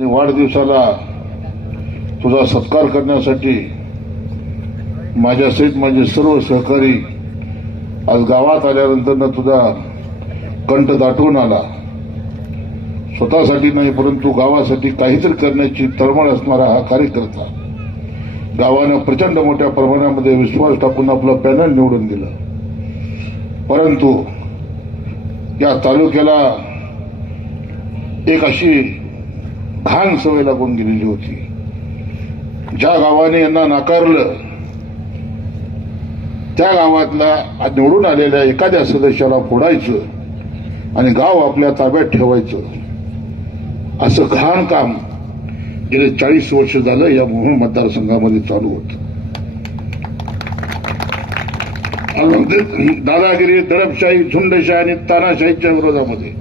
आणि वाढदिवसाला तुझा सत्कार करण्यासाठी माझ्यासहित माझे सर्व सहकारी आज गावात आल्यानंतर तुझा कंठ दाटवून आला. स्वतःसाठी नाही परंतु गावासाठी काहीतरी करण्याची तळमळ असणारा हा कार्यकर्ता गावानं प्रचंड मोठ्या प्रमाणामध्ये विश्वास टाकून आपलं पॅनल निवडून दिलं. परंतु या तालुक्याला एक अशी घाण सवय लागून गेलेली होती. ज्या गावाने यांना नाकारलं त्या गावातल्या निवडून आलेल्या एखाद्या सदस्याला फोडायचं आणि गाव आपल्या ताब्यात ठेवायचं असं घाण काम गेले चाळीस वर्ष झालं या मोहोळ मतदारसंघामध्ये चालू होत. दादागिरी दडपशाही झुंडशाही आणि तानाशाहीच्या विरोधामध्ये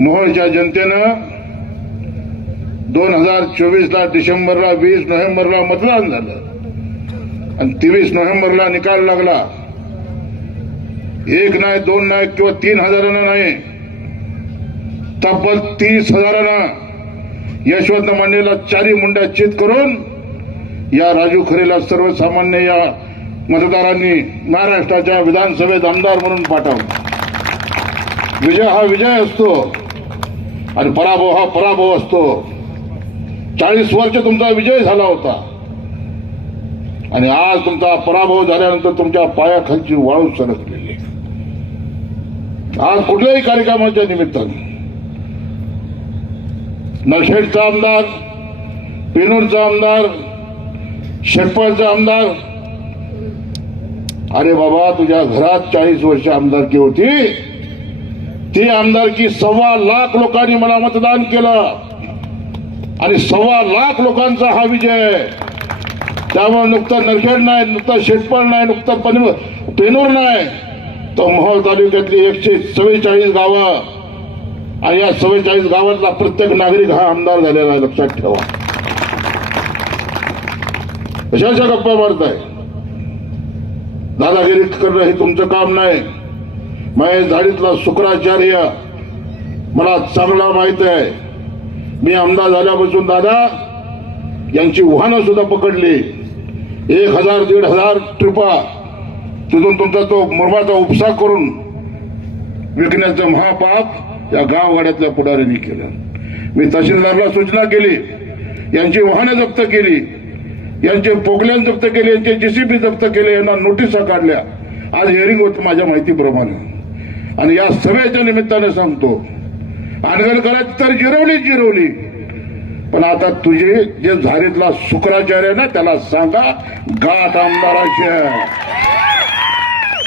मोहोळच्या जनतेनं दोन हजार चोवीसला डिसेंबरला वीस नोव्हेंबरला मतदान झालं. आणि तेवीस नोव्हेंबरला निकाल लागला. एक नाही दोन नाही किंवा तीन हजारांना नाही. तब्बल तीस हजारांना यशवंत मांडेला चारी मुंड्या चित करून या राजू खरेला सर्वसामान्य या मतदारांनी महाराष्ट्राच्या विधानसभेत आमदार म्हणून पाठवलं. विजय हा विजय असतो. आणि पराभव हा पराभव असतो. चाळीस वर्ष तुमचा विजय झाला होता. आणि आज तुमचा पराभव झाल्यानंतर तुमच्या पायाखालची वाळू सरकलेली आहे. आज कुठल्याही कार्यक्रमाच्या निमित्ताने. नरखेडचा आमदार पेनूरचा आमदार शेटपाळचा आमदार. अरे बाबा तुझ्या घरात चाळीस वर्ष आमदारकी होती. ती आमदारकी सव्वा लाख लोकांनी मला मतदान केलं. आणि सव्वा लाख लोकांचा हा विजय. त्यामुळे नुकतं नरखेड नाही नुकतं शेटपळ नाही नुकतं पन- पेनूर नाही. तर मोहोळ तालुक्यातली एकशे चव्वेचाळीस गावं. आणि या चव्वेचाळीस गावातला प्रत्येक नागरिक हा आमदार झालेला आहे लक्षात ठेवा. कशाच्या गप्पा मारताय? दादागिरी करणं हे तुमचं काम नाही. महेश झाडीतला शुक्राचार्य. मला चांगला माहीत आहे. मी आमदार झाल्यापासून दादा यांची वाहनं सुद्धा पकडली. एक हजार दीड हजार ट्रिपा तिथून तुमचा तो मुरमाचा उपसा करून विकण्याचं महापाप या गावगाड्यातल्या पुढाऱ्यांनी केलं. मी तहसीलदारला सूचना केली. यांची वाहनं जप्त केली. यांचे पोकल्यान जप्त केले यांचे जेसीबी जप्त केले यांना नोटिसा काढल्या. आज हिअरिंग होत माझ्या माहितीप्रमाणे. आणि या सभेच्या निमित्ताने सांगतो अनगल तर जिरवली जिरवली. पण आता तुझे जे झारीतला शुक्राचार्य ना त्याला सांगा गाठ आमदाराचे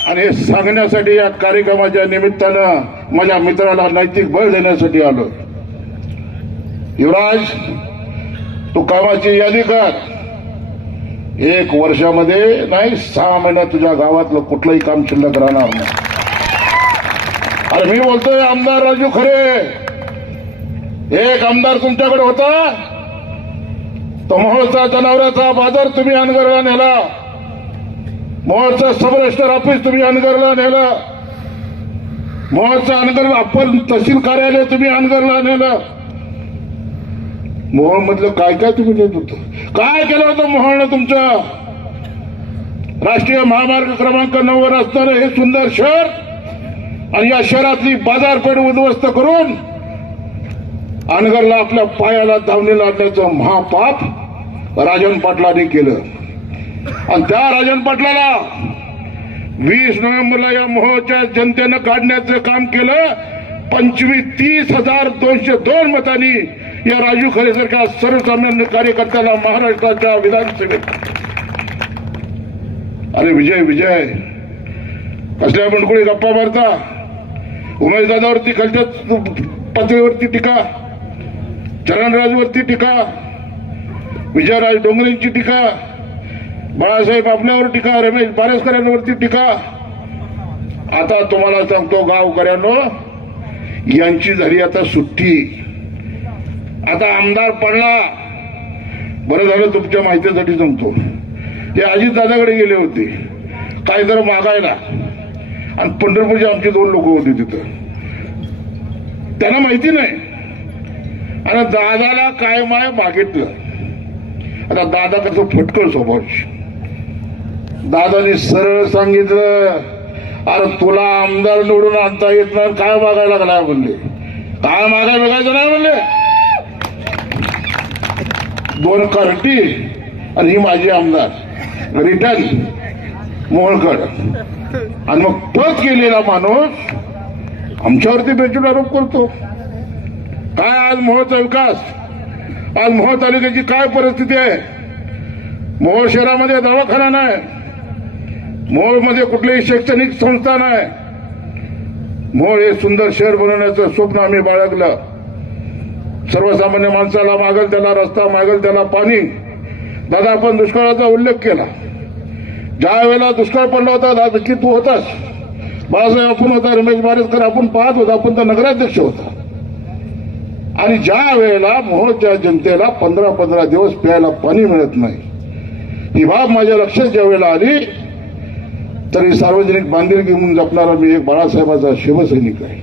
आणि हे सांगण्यासाठी या कार्यक्रमाच्या निमित्तानं माझ्या मित्राला नैतिक बळ देण्यासाठी आलो. युवराज तू कामाची यादी कर. एक वर्षामध्ये नाही सहा महिन्यात तुझ्या गावातलं कुठलंही काम शिल्लक राहणार नाही. अरे मी बोलतोय आमदार राजू खरे. एक आमदार तुमच्याकडे होता? तो मोहोळचा जनावरांचा बाजार तुम्ही अनगरला नेला. मोहोळचं सब रजिस्टर ऑफिस तुम्ही अनगरला नेलं. मोहोळचं अनगर आपण तहसील कार्यालय तुम्ही अनगरला नेलं. मोहोळ मधलं काय काय तुम्ही देत होतं? काय केलं होतं मोहोळनं तुमचं? राष्ट्रीय महामार्ग क्रमांक नऊवर असणारं हे सुंदर शहर आणि या शहरातली बाजारपेठ उद्ध्वस्त करून अनगरला आपल्या पायाला धावणी लादण्याचं महापाप राजन पाटलांनी केलं. आणि त्या राजन पाटलाला वीस नोव्हेंबरला या मोहच्या जनतेनं काढण्याचं काम केलं. पंचवीस तीस हजार दोनशे दोन मतांनी या राजू खरे सारख्या सर्वसामान्य कार्यकर्त्याला महाराष्ट्राच्या विधानसभेत. अरे विजय विजय. कसल्या बंडकुळी गप्पा मारता? उमेश खालच्या पातळीवरती टीका चरणराजवरती टीका विजयराज डोंगरेंची टीका बाळासाहेब आपल्यावर टीका रमेश बारेसकरांवरती टीका. आता तुम्हाला सांगतो गावकऱ्यांनो यांची झाली आता सुट्टी. आता आमदार पडला. बरं झालं तुमच्या माहितीसाठी सांगतो. ते अजित दादाकडे गेले होते. काय मागायला. आणि पंढरपूरचे आमचे दोन लोक होते तिथं. त्यांना माहिती नाही. आणि दादाला काय माय मागितलं. आता दादा कसं फटकळ स्वभाव दादानी सरळ सांगितलं अरे तुला आमदार निवडून आणता येत नाही काय मागायला लागला म्हणले. काय मागाय बघायचं नाही म्हणले. दोन करटी आणि ही माझी आमदार. रिटर्न मोहळकड आणि मग पत गेलेला माणूस आमच्यावरती बेचून आरोप करतो. काय आज मोहचा विकास? आज मोह तालुक्याची काय परिस्थिती आहे? मोहोळ शहरामध्ये दवाखाना नाही. मोहोळमध्ये कुठलीही शैक्षणिक संस्था नाही. मोहोळ हे सुंदर शहर बनवण्याचं स्वप्न आम्ही बाळगलं. सर्वसामान्य माणसाला मागल त्याला रस्ता मागल त्याला पाणी. दादा आपण दुष्काळाचा उल्लेख केला. ज्या वेळेला दुष्काळ पडला होता दादा तू होतास. बाळासाहेब आपण होता रमेश बारेसकर आपण पाहत होता आपण तर नगराध्यक्ष होता. आणि ज्या वेळेला मोहोळच्या जनतेला पंधरा पंधरा दिवस प्यायला पाणी मिळत नाही ही बाब माझ्या लक्षात ज्या वेळेला आली तरी सार्वजनिक बांधिलकी म्हणून जपणारा मी एक बाळासाहेबाचा शिवसैनिक आहे.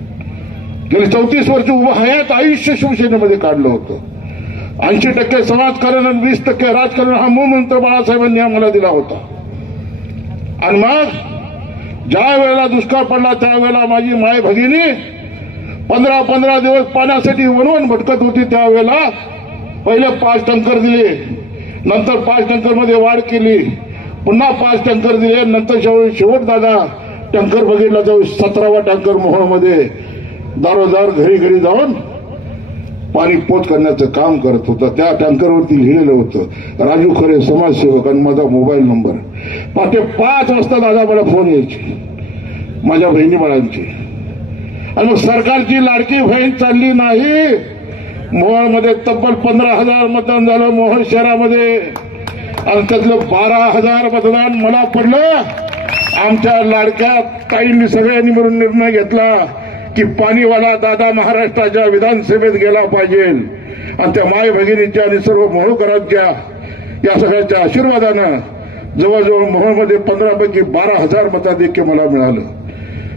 गेली चौतीस वर्ष उभं हयात आयुष्य शिवसेनेमध्ये काढलं होतं. ऐंशी टक्के समाजकारण आणि वीस टक्के राजकारण हा मूळमंत्र बाळासाहेबांनी आम्हाला दिला होता. आणि मग ज्या वेळेला दुष्काळ पडला त्यावेळेला माझी माय भगिनी पंधरा पंधरा दिवस पाण्यासाठी वणवण भटकत होती त्यावेळेला. पहिले पाच टंकर दिले नंतर पाच टंकरमध्ये वाढ केली पुन्हा पाच टंकर दिले नंतर शेवट शेवट दादा टंकर बघितला जाऊ सतरावा टँकर मोहोळमध्ये दारोदार घरी घरी जाऊन पाणी पोच करण्याचं काम करत होता. त्या टँकरवरती लिहिलेलं होतं राजू खरे समाजसेवक आणि माझा मोबाईल नंबर. पाठे पाच वाजता दादा मला फोन यायचे माझ्या बहिणी बाळांची. आणि मग सरकारची लाडकी बहीण चालली नाही. मोहळमध्ये तब्बल पंधरा हजार मतदान झालं मोहळ शहरामध्ये. आणि त्यातलं बारा हजार मतदान मला पडलं. आमच्या लाडक्या ताईंनी सगळ्यांनी मिळून निर्णय घेतला. की पाणीवाला दादा महाराष्ट्राच्या विधानसभेत गेला पाहिजे. आणि त्या माय भगिनीच्या आणि सर्व मोहोळकरांच्या या सगळ्याच्या आशीर्वादानं जवळजवळ मोहोळमध्ये पंधरा पैकी बारा हजार मताधिक्य मला मिळालं.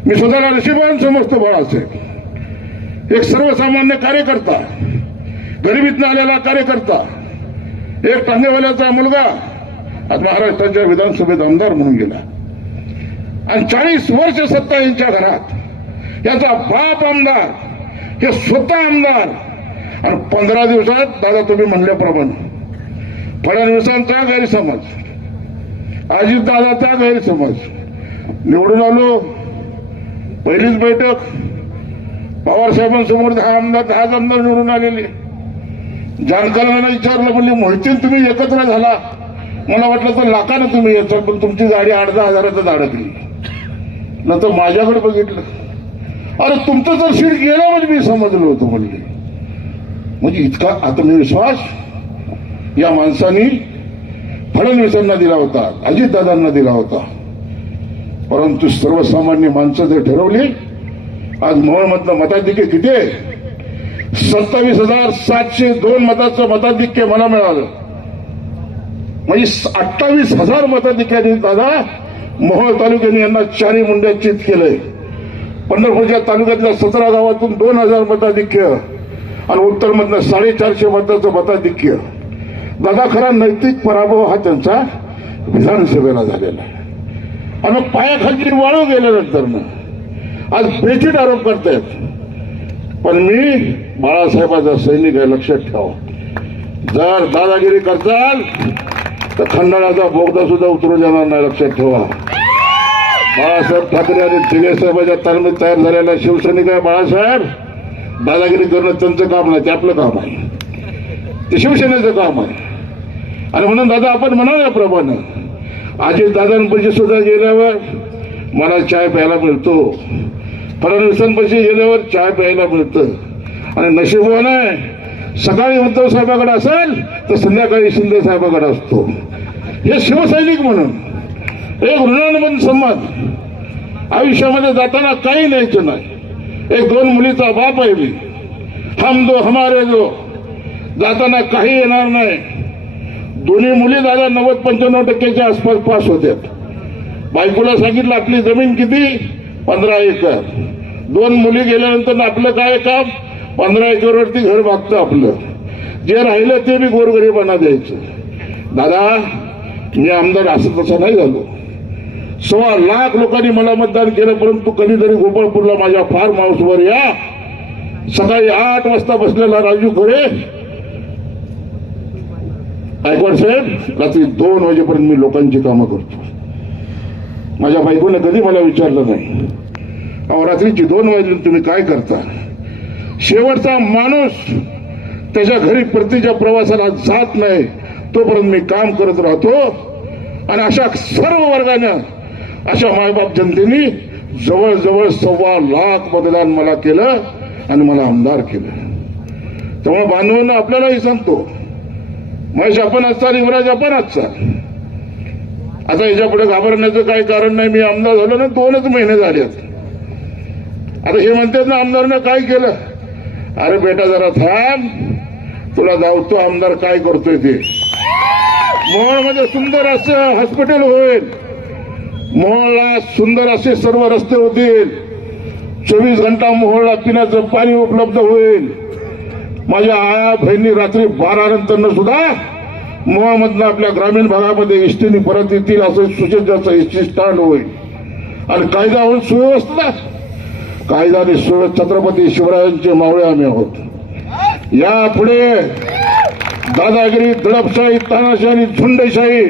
मी स्वतःला नशिबान समजतो बाळासाहेब. एक सर्वसामान्य कार्यकर्ता गरिबीतनं आलेला कार्यकर्ता एक टांगेवाल्याचा मुलगा आज महाराष्ट्राच्या विधानसभेत आमदार म्हणून गेला. आणि चाळीस वर्ष सत्ता यांच्या घरात याचा बाप आमदार हे स्वतः आमदार. आणि पंधरा दिवसात दादा तुम्ही म्हणल्याप्रमाणे फडणवीसांचा गैरसमज अजितदादाचा गैरसमज. निवडून आलो पहिलीच बैठक पवारसाहेबांसमोर दहा आमदार दहाच आमदार निवडून आलेले. जानकरांना विचारलं म्हणजे मोहितीन तुम्ही एकत्र झाला. मला वाटलं तर लाखानं तुम्ही याचं पण तुमची गाडी आठ दहा हजारातच अडकली तर माझ्याकडे बघितलं. अरे तुमचं जर सीट गेलं म्हणजे मी समजलो होतो म्हणजे. म्हणजे इतका आत्मविश्वास या माणसानी फडणवीसांना दिला होता अजितदादांना दिला होता. परंतु सर्वसामान्य माणसं जर ठरवली आज मोहनमधलं मताधिक्य किती आहे? सत्तावीस हजार सातशे दोन मताचं मताधिक्य मला मिळालं. म्हणजे अठ्ठावीस हजार मताधिक्याने दादा मोहोळ तालुक्याने यांना चारी मुंड्यात चित केलंय. पंढरपूरच्या तालुक्यातल्या सतरा गावातून दोन हजार मताधिक्य आणि उत्तरमधनं साडेचारशे मताचं मताधिक्य. दादा खरा नैतिक पराभव हा त्यांचा विधानसभेला झालेला आहे. आणि पायाखाली वाळू गेल्यानंतर आज बेचिट आरोप करतायत. पण मी बाळासाहेबाचा सैनिक आहे लक्षात ठेवा. जर दादागिरी करताल तर खंडाळाचा बोगदा सुद्धा उतरू देणार नाही लक्षात ठेवा. बाळासाहेब ठाकरे आणि तिघे साहेबाच्या तालमीत तयार झालेला शिवसैनिक आहे. बाळासाहेब दादागिरी करणं त्यांचं काम नाही ते आपलं काम आहे. ते शिवसेनेचं काम आहे. आणि म्हणून दादा आपण म्हणाल्याप्रमाणे आजी दादांपाशी सुद्धा गेल्यावर मला चाय प्यायला मिळतो. फडणवीसांपाशी गेल्यावर चाय प्यायला मिळतं. आणि नशीबवान आहे सकाळी उद्धव साहेबाकडे असेल तर संध्याकाळी शिंदे साहेबाकडे असतो. हे शिवसैनिक म्हणून. एक ऋणानुबंध संवाद आयुष्यामध्ये जाताना काही न्यायचं नाही. एक दोन मुलीचा बाप आहे मी. हम दो हमारे दो. जाताना काही येणार नाही. दोन्ही मुली दादा नव्वद पंच्याण्णव टक्क्याच्या आसपास पास होत्यात. बायकोला सांगितलं आपली जमीन किती? पंधरा एकर. दोन मुली गेल्यानंतर आपलं काय काम? पंधरा एकरवरती घर मागतं आपलं. जे राहिलं ते बी गोरगरिबांना द्यायचं. दादा मी आमदार असं तसं नाही झालो. सव्वा लाख लोकांनी मला मतदान केलं परंतु कधीतरी गोपाळपूरला माझ्या फार्म हाऊसवर या. सकाळी आठ वाजता बसलेला राजू खरे. गायकवाड साहेब रात्री दोन वाजेपर्यंत मी लोकांची कामं करतो. माझ्या बायकोने कधी मला विचारलं नाही. अहो रात्रीची दोन वाजून तुम्ही काय करता? शेवटचा माणूस त्याच्या घरी परतीच्या प्रवासाला जात नाही तोपर्यंत मी काम करत राहतो. आणि अशा सर्व वर्गानं अशा मायबाप जनतेने जवळजवळ सव्वा लाख मतदान मला केलं आणि मला आमदार केलं. त्यामुळे बांधवांना आपल्यालाही सांगतो महेश आपण असतात युवराज आपण असतात आता याच्यापुढे घाबरण्याचं काही कारण नाही मी आमदार झालो ना दोनच महिने झालेत. आता हे म्हणतात ना आमदारनं काय केलं? अरे बेटा जरा थांब तुला धावतो आमदार काय करतोय ते. मोहोळमध्ये सुंदर असं हॉस्पिटल होईल. मोहळला सुंदर असे सर्व रस्ते होतील. चोवीस घंटा मोहळला पिण्याचं पाणी उपलब्ध होईल. माझ्या आया बहिणी रात्री बारा नंतर सुद्धा मोहामधनं आपल्या ग्रामीण भागामध्ये एसटीने परत येतील असं सुसज्जाचं एसटी स्टँड होईल. आणि कायदा होईल सुव्यवस्था. कायदा आणि सुव्यवस्था छत्रपती शिवरायांचे मावळे आम्ही आहोत. यापुढे दादागिरी दडपशाही तानाशाही आणि झुंडशाही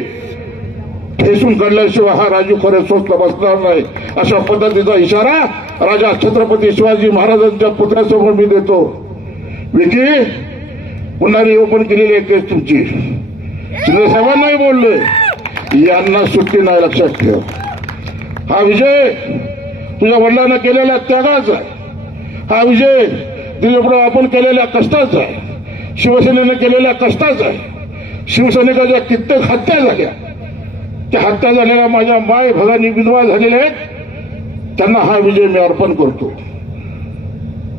ठेसून काढल्याशिवाय हा राजू खरे स्वस्त बसणार नाही. अशा पद्धतीचा इशारा राजा छत्रपती शिवाजी महाराजांच्या पुतळ्यासमोर मी देतो. विकी पुन्हा ओपन केलेली आहे केस तुमची. शिंदे साहेबांनाही बोलले. यांना सुट्टी नाही लक्षात ठेव. हा विजय तुझ्या वडिलांना केलेल्या त्यागाचा आहे. हा विजय दिलीपराव आपण केलेल्या कष्टाचा आहे. शिवसेनेनं केलेल्या कष्टाचा आहे. शिवसैनिकाच्या कित्येक हत्या झाल्या. त्या हत्या झालेल्या माझ्या माय भगानी विधवा झालेल्या आहेत. त्यांना हा विजय मी अर्पण करतो.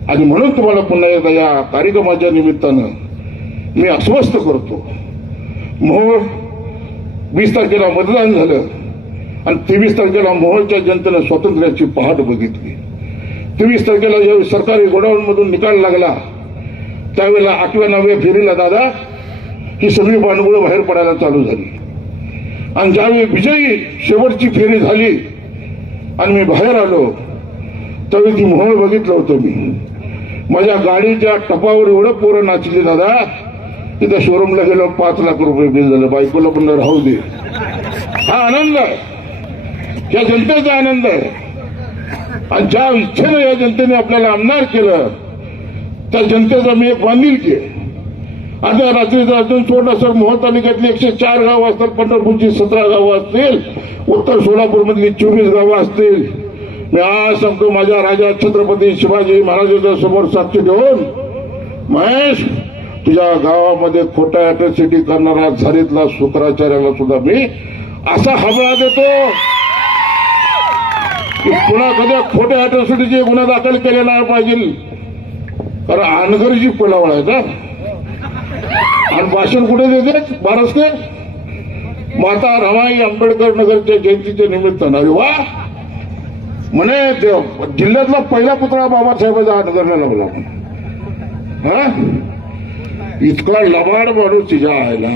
आणि म्हणून तुम्हाला पुन्हा एकदा या कार्यक्रमाच्या निमित्तानं मी अस्वस्थ करतो. मोहोळ वीस तारखेला मतदान झालं आणि तेवीस तारखेला मोहोळच्या जनतेनं स्वातंत्र्याची पहाट बघितली. तेवीस तारखेला ज्यावेळी सरकारी गोडाऊनमधून निकाल लागला त्यावेळेला आठव्या नवव्या फेरीला दादा ही सगळी भांडवळं बाहेर पडायला चालू झाली. आणि ज्यावेळी विजयी शेवटची फेरी झाली आणि मी बाहेर आलो त्यावेळी ती मोहळ बघितलं होतं मी. माझ्या गाडीच्या टपावर एवढं पोरं नाचली दादा तिथं शोरूमला गेलो पाच लाख रुपये बिल झालं बायकोला पण राहू दे. हा आनंद आहे. या जनतेचा आनंद आहे. आणि ज्या इच्छेनं या जनतेने आपल्याला आमदार केलं त्या जनतेचा मी एक बांधील केलं आता रात्रीचा अजून छोट सर मोहन तालुक्यातली एकशे चार गावं असतात पंढरपूरची सतरा गावं असतील उत्तर सोलापूरमधली चोवीस गावं असतील. मी आज सांगतो माझ्या राजा छत्रपती शिवाजी महाराजांच्या समोर साक्षी ठेवून महेश तुझ्या गावामध्ये खोटा अॅट्रॉसिटी करणारा झारीतला शुक्राचार्याला सुद्धा मी असा हवळा देतो की पुन्हा कधी खोट्या अॅट्रॉसिटीचे गुन्हा दाखल केले नाही पाहिजे. कारण अनगरजी पडावळ आहे का आणि भाषण कुठे देते? महाराष्ट्र माता रमाई आंबेडकर नगरच्या जयंतीच्या निमित्तानं. अरे वा! म्हणे जिल्ह्यातला पहिला पुतळा बाबासाहेबाचा नगरला लावला हा? इतका लबाड माणूस तिच्या आयला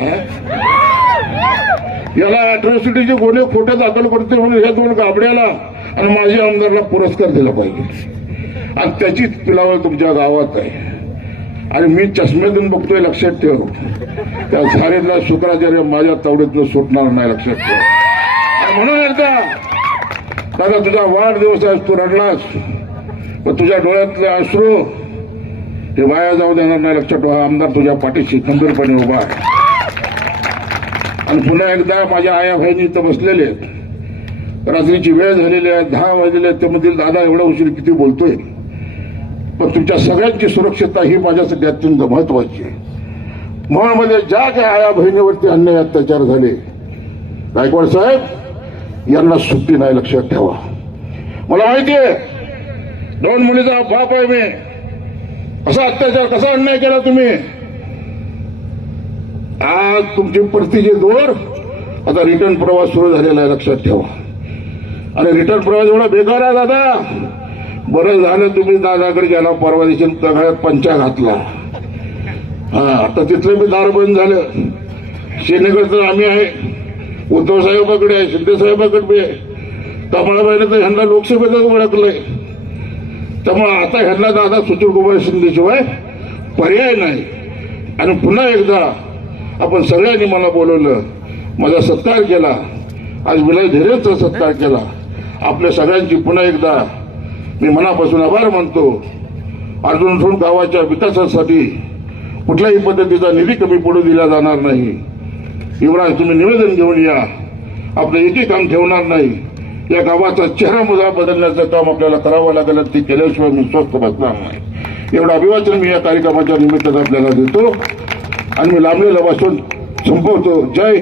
याला अॅट्रॉसिटीचे गुन्हे खोटे दाखल करते म्हणून या दोन गाबड्याला आणि माझ्या आमदारला पुरस्कार दिला पाहिजे. आणि त्याचीच पिलावळ तुमच्या गावात आहे. आणि मी चष्म्यातून बघतोय लक्षात ठेव. त्या झारेतला शुक्राचार्य माझ्या तावडीतनं सुटणार नाही लक्षात ठेव. म्हणून एकदा दादा तुझा वाढदिवस आहे तू रडलास. पण तुझ्या डोळ्यातले अश्रू हे वाया जाऊ देणार नाही लक्षात ठेवा. आमदार तुझ्या पाठीशी खंबीरपणे उभा आहे. आणि पुन्हा एकदा माझ्या आया बहिणी इथं बसलेले आहेत. रात्रीची वेळ झालेली आहे दहा वाजलेले आहेत. दादा एवढा उशीर किती बोलतोय? तर तुमच्या सगळ्यांची सुरक्षितता ही माझ्यासाठी अत्यंत महत्वाची आहे. म्हणजे ज्या काही आया बहिणीवरती अन्याय अत्याचार झाले गायकवाड साहेब यांना सुट्टी नाही लक्षात ठेवा. मला माहिती आहे दोन मुलीचा बाप आहे मी. असा अत्याचार कसा अन्याय केला तुम्ही? आज तुमची परिस्थिती दूर आता रिटर्न प्रवास सुरू झालेला आहे लक्षात ठेवा. आणि रिटर्न प्रवास एवढा बेकार आहे दादा. बरं झालं तुम्ही दादाकडे गेला परवा दिवशी सगळ्यात पंचा घातला. हा आता तिथलं मी दार बंद झालं. सेनेकडे तर आम्ही आहे. उद्धव साहेबाकडे आहे शिंदे साहेबाकडे बी आहे. कमळाबाईने तर ह्यांना लोकसभेतच ओळखलंय त्यामुळे आता ह्यांना दादा सुशीलकुमार शिंदेशिवाय पर्याय नाही. आणि पुन्हा एकदा आपण सगळ्यांनी मला बोलवलं माझा सत्कार केला. आज विलय धैर्यचा सत्कार केला. आपल्या सगळ्यांची पुन्हा एकदा मी मनापासून आभार मानतो. अर्जुन सोड गावाच्या विकासासाठी कुठल्याही पद्धतीचा निधी कमी पडू दिला जाणार नाही. युवराज तुम्ही निवेदन घेऊन या. आपलं एकही काम ठेवणार नाही. या गावाचा चेहरा मुद्रा बदलण्याचं काम आपल्याला करावं लागेल ते केल्याशिवाय मी स्वस्थ बसणार नाही. एवढं अभिवाचन मी या कार्यक्रमाच्या निमित्तानं आपल्याला देतो. आणि मी लांबलेलं वाचून संपवतो. जय